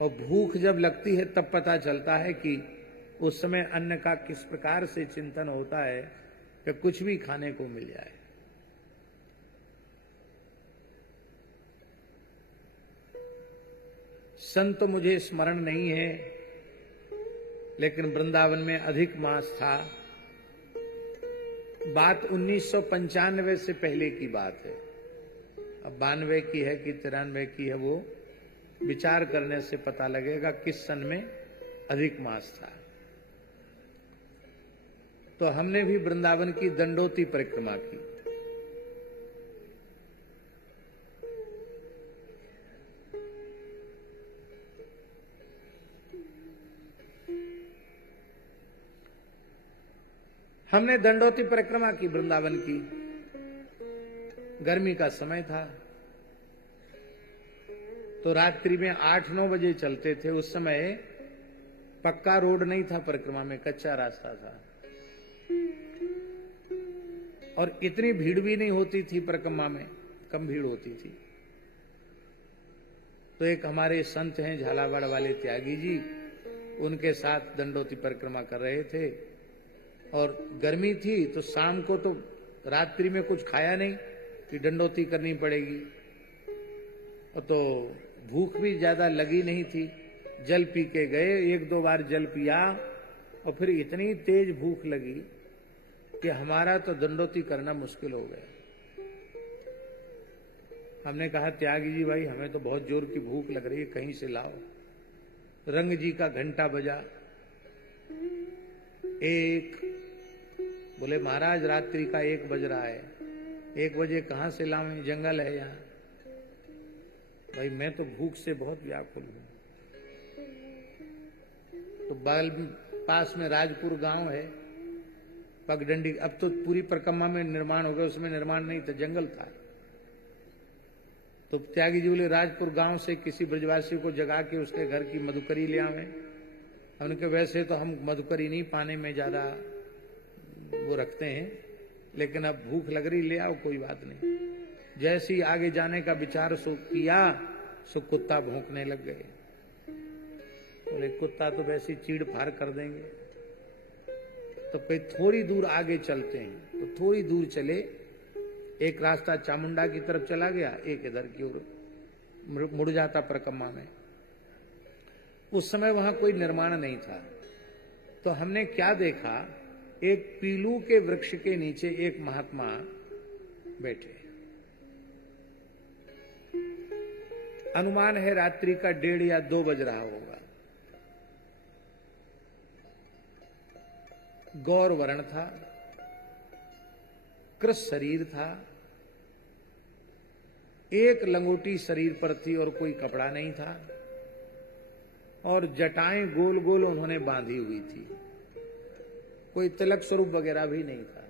और भूख जब लगती है तब पता चलता है कि उस समय अन्न का किस प्रकार से चिंतन होता है कि कुछ भी खाने को मिल जाए। संत मुझे स्मरण नहीं है, लेकिन वृंदावन में अधिक मास था। बात 1995 से पहले की बात है। अब 92 की है कि 93 की है, वो विचार करने से पता लगेगा किस सन में अधिक मास था। तो हमने भी वृंदावन की दंडोती परिक्रमा की। हमने दंडोती परिक्रमा की वृंदावन की। गर्मी का समय था, तो रात्रि में 8-9 बजे चलते थे। उस समय पक्का रोड नहीं था, परिक्रमा में कच्चा रास्ता था और इतनी भीड़ भी नहीं होती थी परिक्रमा में, कम भीड़ होती थी। तो एक हमारे संत हैं झालावाड़ वाले त्यागी जी, उनके साथ दंडोती परिक्रमा कर रहे थे और गर्मी थी, तो शाम को तो रात्रि में कुछ खाया नहीं कि दंडोती करनी पड़ेगी, और तो भूख भी ज्यादा लगी नहीं थी। जल पी के गए, 1-2 बार जल पिया और फिर इतनी तेज भूख लगी कि हमारा तो दंडोती करना मुश्किल हो गया। हमने कहा त्यागी जी भाई, हमें तो बहुत जोर की भूख लग रही है, कहीं से लाओ। रंग जी का घंटा बजा, बोले महाराज रात्रि का 1 बज रहा है, 1 बजे कहां से लाऊं, जंगल है यहाँ। भाई मैं तो भूख से बहुत व्याकुल हूं। तो बगल पास में राजपुर गांव है, पगडंडी। अब तो पूरी परिक्रमा में निर्माण हो गया, उसमें निर्माण नहीं था, जंगल था। तो त्यागी जी बोले राजपुर गांव से किसी ब्रजवासी को जगा के उसके घर की मधुकरी ले आवे। हमने कहा वैसे तो हम मधुकरी नहीं पाने में ज्यादा वो रखते हैं, लेकिन अब भूख लग रही, ले आओ, कोई बात नहीं। जैसे ही आगे जाने का विचार सो किया, सो कुत्ता भौंकने लग गए। बोले कुत्ता तो वैसे चीड़ फाड़ कर देंगे, तो कोई थोड़ी दूर आगे चलते हैं। तो थोड़ी दूर चले, एक रास्ता चामुंडा की तरफ चला गया, एक इधर की ओर मुड़ जाता परिक्रमा में। उस समय वहां कोई निर्माण नहीं था। तो हमने क्या देखा, एक पीलू के वृक्ष के नीचे एक महात्मा बैठे। अनुमान है रात्रि का 1:30 या 2 बज रहा होगा। गौर वर्ण था, कृश शरीर था, एक लंगोटी शरीर पर थी और कोई कपड़ा नहीं था, और जटाएं गोल गोल उन्होंने बांधी हुई थी। कोई तिलक स्वरूप वगैरह भी नहीं था,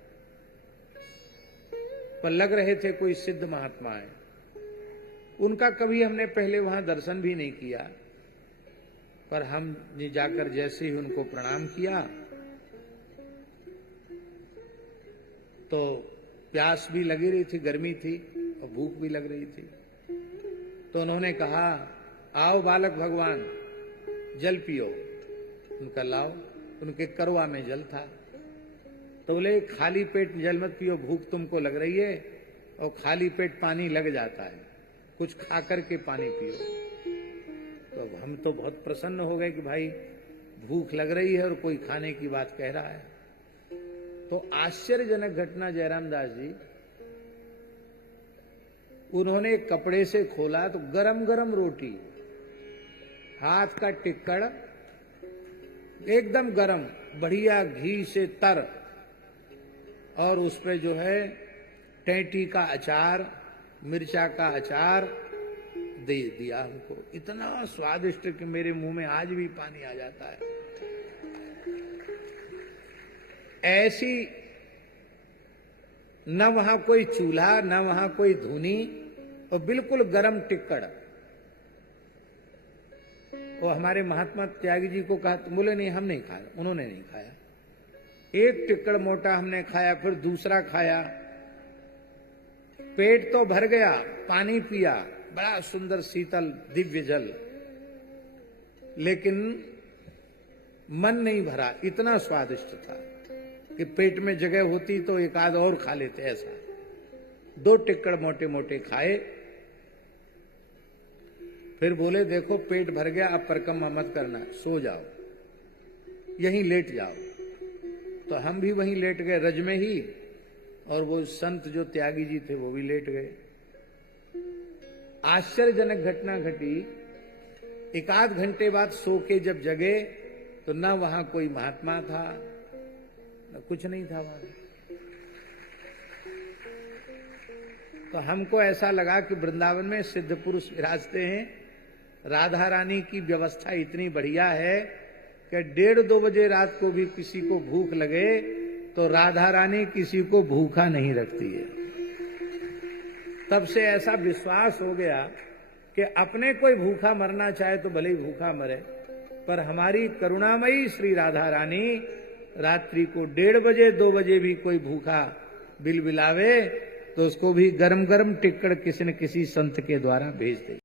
पर लग रहे थे कोई सिद्ध महात्मा है। उनका कभी हमने पहले वहां दर्शन भी नहीं किया, पर हमने जाकर जैसे ही उनको प्रणाम किया तो प्यास भी लगी रही थी, गर्मी थी और भूख भी लग रही थी। तो उन्होंने कहा आओ बालक भगवान, जल पियो। उनका लाओ, उनके करवा में जल था। तो बोले खाली पेट जल मत पियो, भूख तुमको लग रही है और खाली पेट पानी लग जाता है, कुछ खा करके पानी पियो। तो हम तो बहुत प्रसन्न हो गए कि भाई भूख लग रही है और कोई खाने की बात कह रहा है। तो आश्चर्यजनक घटना जयराम दास जी, उन्होंने कपड़े से खोला तो गरम गरम रोटी, हाथ का टिक्कड़ एकदम गरम, बढ़िया घी से तर, और उस पे जो है टेंटी का अचार, मिर्चा का अचार दे दिया हमको। इतना स्वादिष्ट कि मेरे मुंह में आज भी पानी आ जाता है। ऐसी न वहां कोई चूल्हा, न वहां कोई धुनी, और बिल्कुल गरम टिक्कड़। और हमारे महात्मा त्यागी जी को कहा, बोले नहीं हम नहीं खाया। उन्होंने नहीं खाया। एक टिक्कड़ मोटा हमने खाया, फिर दूसरा खाया, पेट तो भर गया, पानी पिया, बड़ा सुंदर शीतल दिव्य जल। लेकिन मन नहीं भरा, इतना स्वादिष्ट था कि पेट में जगह होती तो एक आध और खा लेते। ऐसा 2 टिक्कड़ मोटे मोटे खाए, फिर बोले देखो पेट भर गया, अब परिक्रमा मत करना, सो जाओ, यहीं लेट जाओ। तो हम भी वहीं लेट गए रज में ही, और वो संत जो त्यागी जी थे वो भी लेट गए। आश्चर्यजनक घटना घटी। 1 घंटे बाद सो के जब जगे तो ना वहां कोई महात्मा था, न कुछ नहीं था वहां। तो हमको ऐसा लगा कि वृंदावन में सिद्ध पुरुष विराजते हैं, राधा रानी की व्यवस्था इतनी बढ़िया है कि 1:30-2 बजे रात को भी किसी को भूख लगे तो राधा रानी किसी को भूखा नहीं रखती है। तब से ऐसा विश्वास हो गया कि अपने कोई भूखा मरना चाहे तो भले ही भूखा मरे, पर हमारी करुणामयी श्री राधा रानी रात्रि को 1:30 बजे 2 बजे भी कोई भूखा बिलबिलावे तो उसको भी गरम गरम टिक्कड़ किसी न किसी संत के द्वारा भेज दे।